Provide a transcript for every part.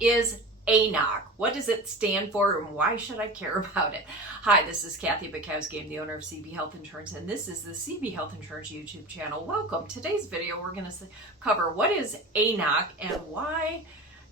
is ANOC? What does it stand for and why should I care about it? Hi, this is Kathy Bukowski. I'm the owner of CB Health Insurance and this is the CB Health Insurance YouTube channel. Welcome. Today's video we're going to cover what is ANOC and why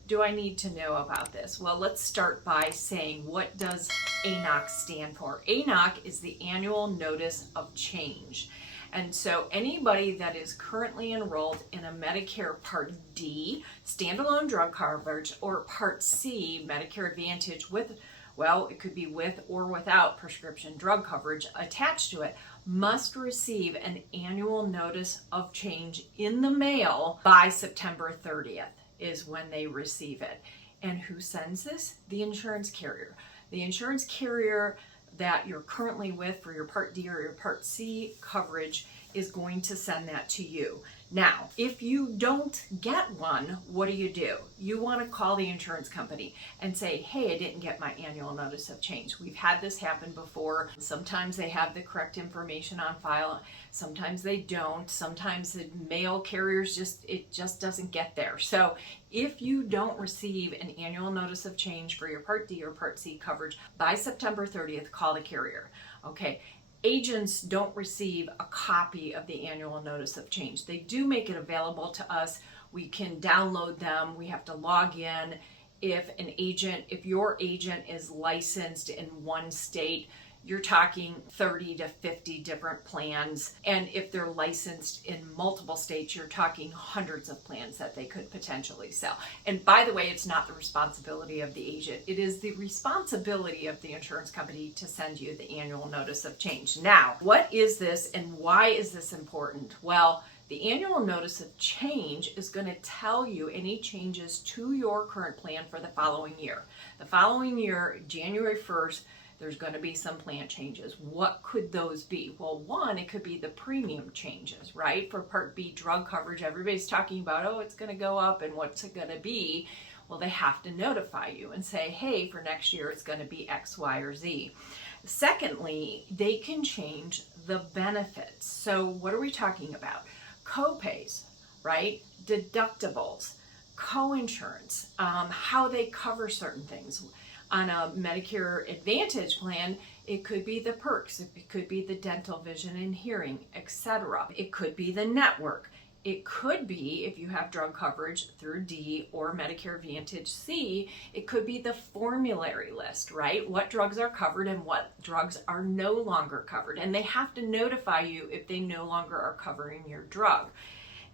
do I need to know about this? Well, let's start by saying, what does ANOC stand for? ANOC is the Annual Notice of Change. And so anybody that is currently enrolled in a Medicare Part D, standalone drug coverage, or Part C, Medicare Advantage with, well, it could be with or without prescription drug coverage attached to it, must receive an annual notice of change in the mail by September 30th is when they receive it. And who sends this? The insurance carrier. The insurance carrier that you're currently with for your Part D or your Part C coverage is going to send that to you. Now, if you don't get one, what do? You want to call the insurance company and say, hey, I didn't get my annual notice of change. We've had this happen before. Sometimes they have the correct information on file. Sometimes they don't. Sometimes the mail carriers it just doesn't get there. So if you don't receive an annual notice of change for your Part D or Part C coverage by September 30th, call the carrier. Okay. Agents don't receive a copy of the annual notice of change. They do make it available to us. We can download them. We have to log in. If your agent is licensed in one state, you're talking 30 to 50 different plans. And if they're licensed in multiple states, you're talking hundreds of plans that they could potentially sell. And by the way, it's not the responsibility of the agent. It is the responsibility of the insurance company to send you the annual notice of change. Now, what is this and why is this important? Well, the annual notice of change is going to tell you any changes to your current plan for the following year. The following year, January 1st, there's going to be some plan changes. What could those be? Well, one, it could be the premium changes, right? For Part B drug coverage, everybody's talking about, oh, it's going to go up and what's it going to be? Well, they have to notify you and say, hey, for next year, it's going to be X, Y, or Z. Secondly, they can change the benefits. So what are we talking about? Co-pays, right? Deductibles, co-insurance, how they cover certain things. On a Medicare Advantage plan, it could be the perks, it could be the dental, vision, and hearing, etc. It could be the network. It could be, if you have drug coverage through D or Medicare Advantage C, it could be the formulary list, right? What drugs are covered and what drugs are no longer covered. And they have to notify you if they no longer are covering your drug.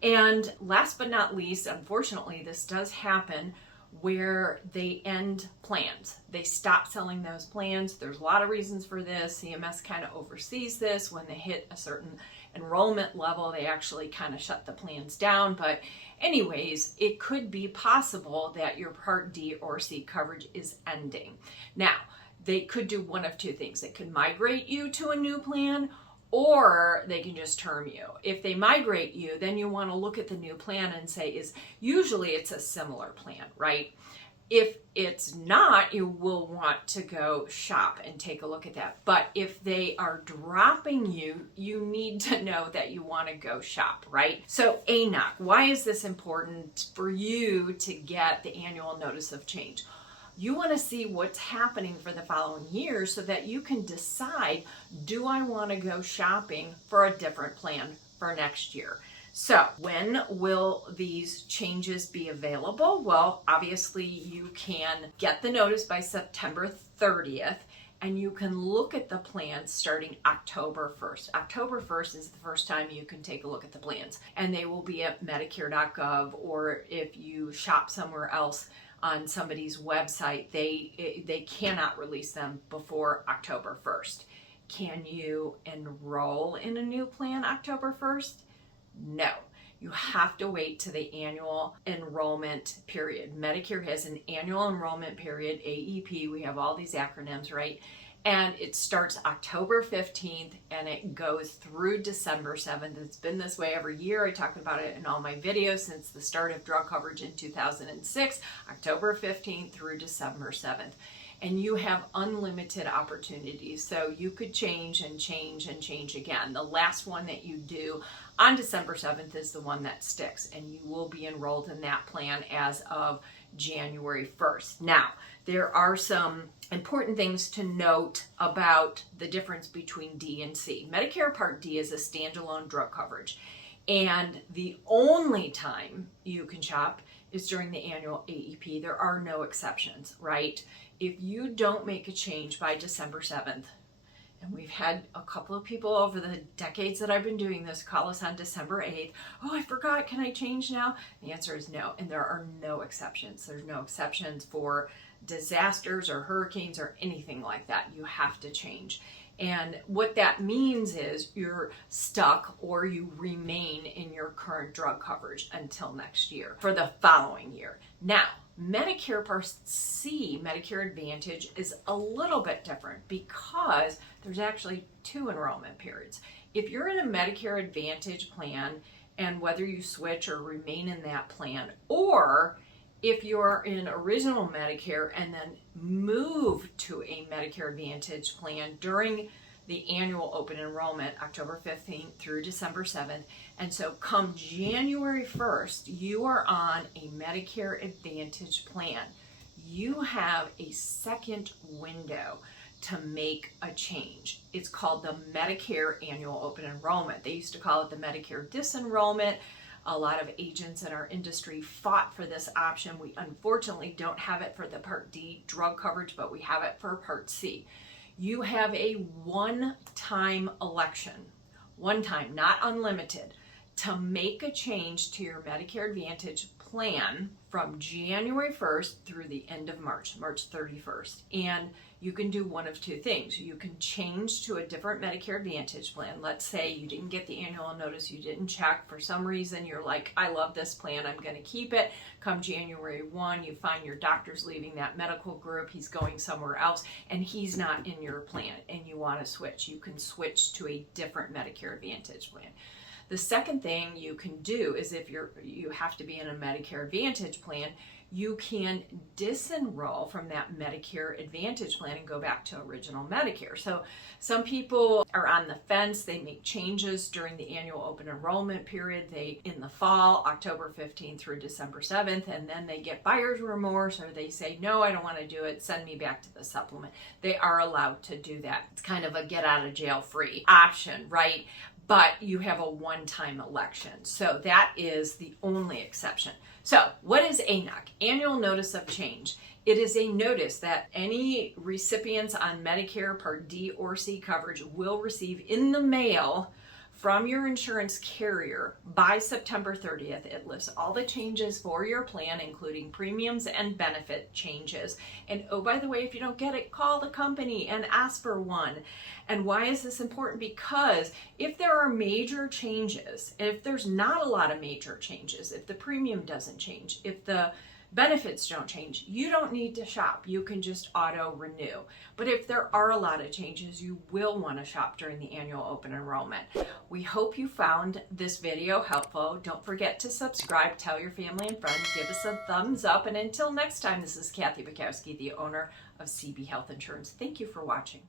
And last but not least, unfortunately, this does happen where they end plans. They stop selling those plans. There's a lot of reasons for this. CMS kind of oversees this. When they hit a certain enrollment level, they actually kind of shut the plans down. But anyways, it could be possible that your Part D or C coverage is ending. Now, they could do one of two things. They could migrate you to a new plan, or they can just term you. If they migrate you, then you want to look at the new plan and say, usually it's a similar plan, right? If it's not, you will want to go shop and take a look at that. But if they are dropping you, you need to know that you want to go shop, right? So ANOC, why is this important for you to get the annual notice of change? You want to see what's happening for the following year so that you can decide, do I want to go shopping for a different plan for next year? So when will these changes be available? Well, obviously you can get the notice by September 30th and you can look at the plans starting October 1st. October 1st is the first time you can take a look at the plans, and they will be at Medicare.gov, or if you shop somewhere else on somebody's website, they cannot release them before October 1st. Can you enroll in a new plan October 1st? No. You have to wait to the annual enrollment period. Medicare has an annual enrollment period, AEP. We have all these acronyms, right? And it starts October 15th and it goes through December 7th. It's been this way every year. I talked about it in all my videos since the start of drug coverage in 2006, October 15th through December 7th. And you have unlimited opportunities. So you could change and change and change again. The last one that you do on December 7th is the one that sticks, and you will be enrolled in that plan as of January 1st. Now, there are some important things to note about the difference between D and C. Medicare Part D is a standalone drug coverage, and the only time you can shop is during the annual AEP. There are no exceptions, right? If you don't make a change by December 7th, and we've had a couple of people over the decades that I've been doing this call us on December 8th. Oh, I forgot. Can I change now? The answer is no. And there are no exceptions. There's no exceptions for disasters or hurricanes or anything like that. You have to change. And what that means is you're stuck or you remain in your current drug coverage until next year for the following year. Now, Medicare Part C, Medicare Advantage, is a little bit different because there's actually 2 enrollment periods. If you're in a Medicare Advantage plan, and whether you switch or remain in that plan, or if you're in original Medicare and then move to a Medicare Advantage plan during the annual open enrollment, October 15th through December 7th. And so come January 1st, you are on a Medicare Advantage plan. You have a second window to make a change. It's called the Medicare Annual Open Enrollment. They used to call it the Medicare Disenrollment. A lot of agents in our industry fought for this option. We unfortunately don't have it for the Part D drug coverage, but we have it for Part C. You have a one-time election, one time, not unlimited, to make a change to your Medicare Advantage plan from January 1st through the end of March 31st. And you can do one of 2 things. You can change to a different Medicare Advantage plan. Let's say you didn't get the annual notice, you didn't check. For some reason, you're like, I love this plan, I'm going to keep it. Come January 1, you find your doctor's leaving that medical group, he's going somewhere else, and he's not in your plan, and you want to switch. You can switch to a different Medicare Advantage plan. The second thing you can do is if you have to be in a Medicare Advantage plan, you can disenroll from that Medicare Advantage plan and go back to original Medicare. So some people are on the fence. They make changes during the annual open enrollment period. In the fall, October 15th through December 7th, and then they get buyer's remorse or they say, no, I don't want to do it. Send me back to the supplement. They are allowed to do that. It's kind of a get out of jail free option, right? But you have a one-time election. So that is the only exception. So what is ANOC? Annual Notice of Change. It is a notice that any recipients on Medicare Part D or C coverage will receive in the mail from your insurance carrier by September 30th. It lists all the changes for your plan, including premiums and benefit changes. And oh, by the way, if you don't get it, call the company and ask for one. And why is this important? Because if there are major changes, if there's not a lot of major changes, if the premium doesn't change, if the benefits don't change, you don't need to shop. You can just auto renew. But if there are a lot of changes, you will want to shop during the annual open enrollment. We hope you found this video helpful. Don't forget to subscribe, tell your family and friends, give us a thumbs up. And until next time, this is Kathy Bukowski, the owner of CB Health Insurance. Thank you for watching.